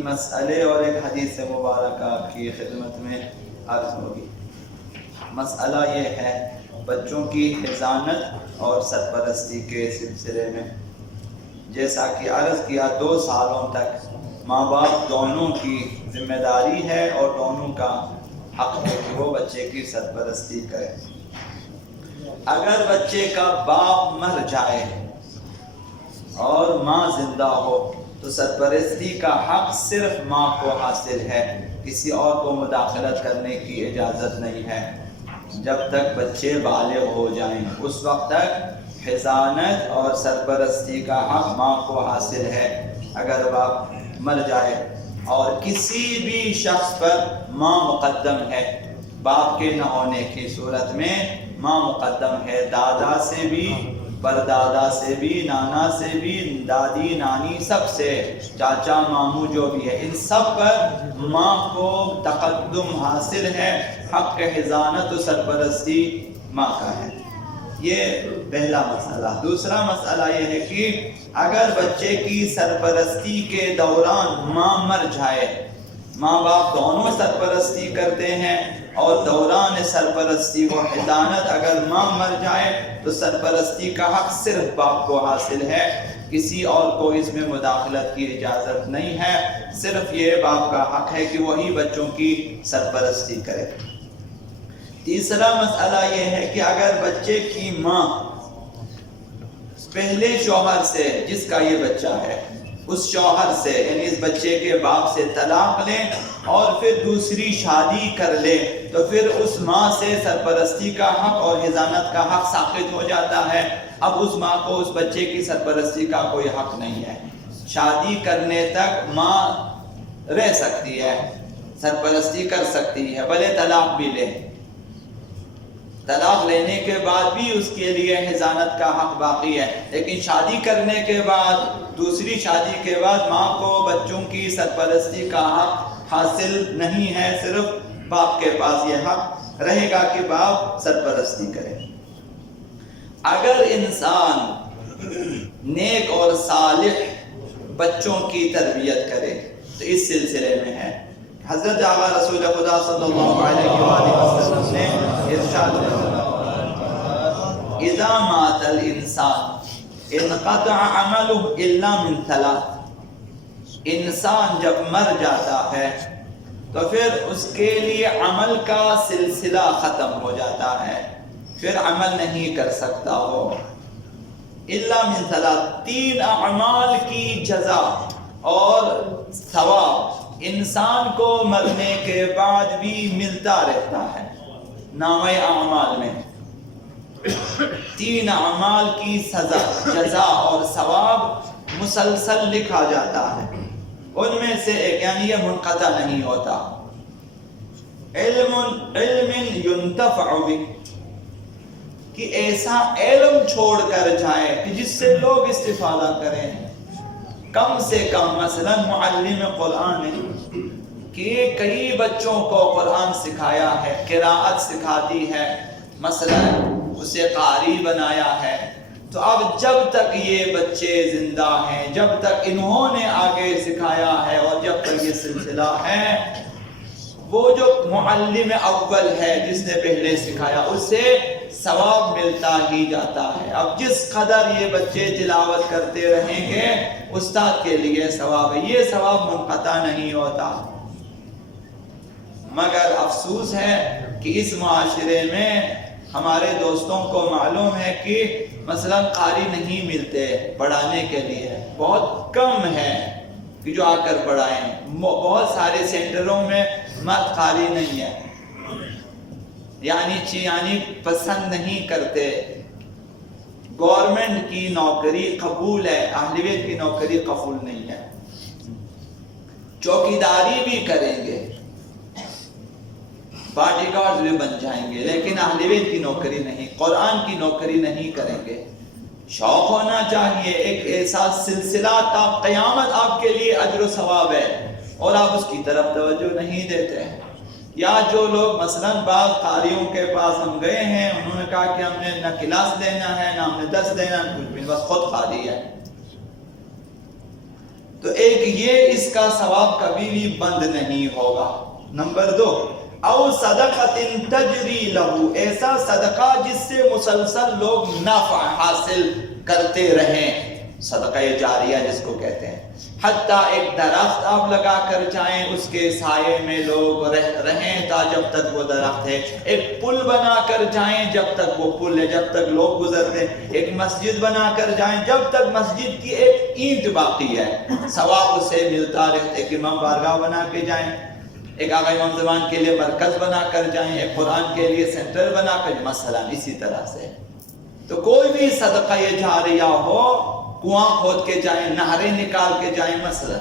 تین مسئلے اور ایک حدیث مبارکہ کی خدمت میں عرض ہوگی۔ مسئلہ یہ ہے بچوں کی حضانت اور سرپرستی کے سلسلے میں۔ جیسا کہ عرض کیا 2 سالوں تک ماں باپ دونوں کی ذمہ داری ہے اور دونوں کا حق ہے کہ وہ بچے کی سرپرستی کرے۔ اگر بچے کا باپ مر جائے اور ماں زندہ ہو تو سرپرستی کا حق صرف ماں کو حاصل ہے، کسی اور کو مداخلت کرنے کی اجازت نہیں ہے جب تک بچے بالغ ہو جائیں۔ اس وقت تک حضانت اور سرپرستی کا حق ماں کو حاصل ہے۔ اگر باپ مر جائے اور کسی بھی شخص پر ماں مقدم ہے، باپ کے نہ ہونے کی صورت میں ماں مقدم ہے، دادا سے بھی، پردادا سے بھی، نانا سے بھی، دادی نانی سب سے، چاچا ماموں جو بھی ہے، ان سب پر ماں کو تقدم حاصل ہے۔ حق حضانت و سرپرستی ماں کا ہے۔ یہ پہلا مسئلہ۔ دوسرا مسئلہ یہ ہے کہ اگر بچے کی سرپرستی کے دوران ماں مر جائے، ماں باپ دونوں سرپرستی کرتے ہیں اور دوران سرپرستی و حضانت اگر ماں مر جائے تو سرپرستی کا حق صرف باپ کو حاصل ہے، کسی اور کو اس میں مداخلت کی اجازت نہیں ہے۔ صرف یہ باپ کا حق ہے کہ وہی بچوں کی سرپرستی کرے۔ تیسرا مسئلہ یہ ہے کہ اگر بچے کی ماں پہلے شوہر سے، جس کا یہ بچہ ہے، اس شوہر سے یعنی اس بچے کے باپ سے طلاق لے اور پھر دوسری شادی کر لے تو پھر اس ماں سے سرپرستی کا حق اور حضانت کا حق ساقط ہو جاتا ہے۔ اب اس ماں کو اس بچے کی سرپرستی کا کوئی حق نہیں ہے۔ شادی کرنے تک ماں رہ سکتی ہے، سرپرستی کر سکتی ہے، بھلے طلاق بھی لے، طلاق لینے کے بعد بھی اس کے لیے حضانت کا حق باقی ہے، لیکن شادی کرنے کے بعد، دوسری شادی کے بعد ماں کو بچوں کی سرپرستی کا حق حاصل نہیں ہے، صرف باپ کے پاس یہ حق رہے گا کہ باپ سرپرستی کرے۔ اگر انسان نیک اور صالح بچوں کی تربیت کرے تو اس سلسلے میں ہے حضرت آقا رسول خدا صلی اللہ علیہ وآلہ وسلم نے ارشاد اذا مات الانسان انقطع عمله الا من 3۔ انسان جب مر جاتا ہے تو پھر اس کے لیے عمل کا سلسلہ ختم ہو جاتا ہے، پھر عمل نہیں کر سکتا ہو۔ الا من 3 اعمال کی جزا اور ثواب انسان کو مرنے کے بعد بھی ملتا رہتا ہے۔ نامہ اعمال میں 3 اعمال کی سزا، جزا اور ثواب مسلسل لکھا جاتا ہے۔ ان میں سے ایک یعنی یہ منقطع نہیں ہوتا، علم ينتفع به، کہ ایسا علم چھوڑ کر جائے کہ جس سے لوگ استفادہ کریں، کم سے کم مثلا معلم قرآن ہے کہ کئی بچوں کو قرآن سکھایا ہے، قراءت سکھاتی ہے، مثلا اسے قاری بنایا ہے، تو اب جب تک یہ بچے زندہ ہیں، جب تک انہوں نے آگے سکھایا ہے اور جب تک یہ سلسلہ ہے، وہ جو معلم اول ہے جس نے پہلے سکھایا اسے ثواب ملتا ہی جاتا ہے۔ اب جس قدر یہ بچے تلاوت کرتے رہیں گے استاد کے لیے ثواب ہے، یہ ثواب منقطع نہیں ہوتا۔ مگر افسوس ہے کہ اس معاشرے میں ہمارے دوستوں کو معلوم ہے کہ مثلا قاری نہیں ملتے پڑھانے کے لیے، بہت کم ہے کہ جو آ کر پڑھائیں۔ بہت سارے سینٹروں میں مرد قاری نہیں ہے، یعنی پسند نہیں کرتے۔ گورنمنٹ کی نوکری قبول ہے، اہل بیت کی نوکری قبول نہیں ہے۔ چوکیداری بھی کریں گے، باڈی گارڈ بھی بن جائیں گے، لیکن اہل بیت کی نوکری نہیں، قرآن کی نوکری نہیں کریں گے۔ شوق ہونا چاہیے، ایک ایسا سلسلہ تا قیامت آپ کے لیے اجر و ثواب ہے، اور آپ اس کی طرف توجہ نہیں دیتے ہیں۔ یا جو لوگ مثلا بعض قاریوں کے پاس ہم گئے ہیں، انہوں نے کہا کہ ہم نے نہ کلاس دینا ہے، نہ ہم نے درس دینا ہے، کچھ بھی، بس خود قاری ہے۔ تو ایک یہ اس کا ثواب کبھی بھی بند نہیں ہوگا۔ نمبر 2، او صدقۃ تجری لہو، ایسا صدقہ جس سے مسلسل لوگ نفع حاصل کرتے رہیں، صدقہ جاریہ جس کو کہتے ہیں۔ حتیٰ ایک درخت آپ لگا کر جائیں، اس کے سائے میں لوگ رہیں تا جب تک وہ درخت ہے۔ ایک پل بنا کر جائیں جب تک وہ پل ہے، جب تک لوگ گزرتے۔ ایک مسجد بنا کر جائیں جب تک مسجد کی ایک اینٹ باقی ہے، ثواب اسے ملتا رہتا۔ ایک امام بارگاہ بنا کے جائیں، ایک آقا امام زمان کے لیے مرکز بنا کر جائیں، ایک قرآن کے لیے سینٹر بنا کر، مثلا اسی طرح سے۔ تو کوئی بھی صدقہ جاریہ ہو، کنواں کھود کے جائیں، نہریں نکال کے جائیں مثلا،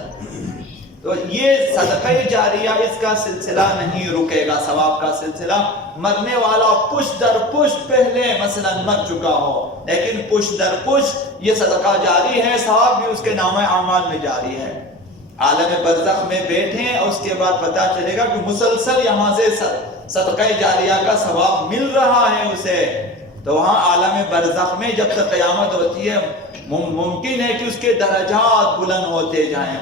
تو یہ صدقہ جاریہ اس کا سلسلہ نہیں رکے گا، ثواب کا سلسلہ۔ مرنے والا پشت در پشت پہلے مثلا مر چکا ہو، لیکن پشت در پشت یہ صدقہ جاری ہے، ثواب بھی اس کے نامہ اعمال میں جاری ہے۔ عالم برزخ میں بیٹھیں اور اس کے بعد پتہ چلے گا کہ مسلسل یہاں سے صدقہ جاریہ کا ثواب مل رہا ہے اسے، تو وہاں عالم برزخ میں جب تک قیامت ہوتی ہے ممکن ہے کہ اس کے درجات بلند ہوتے جائیں۔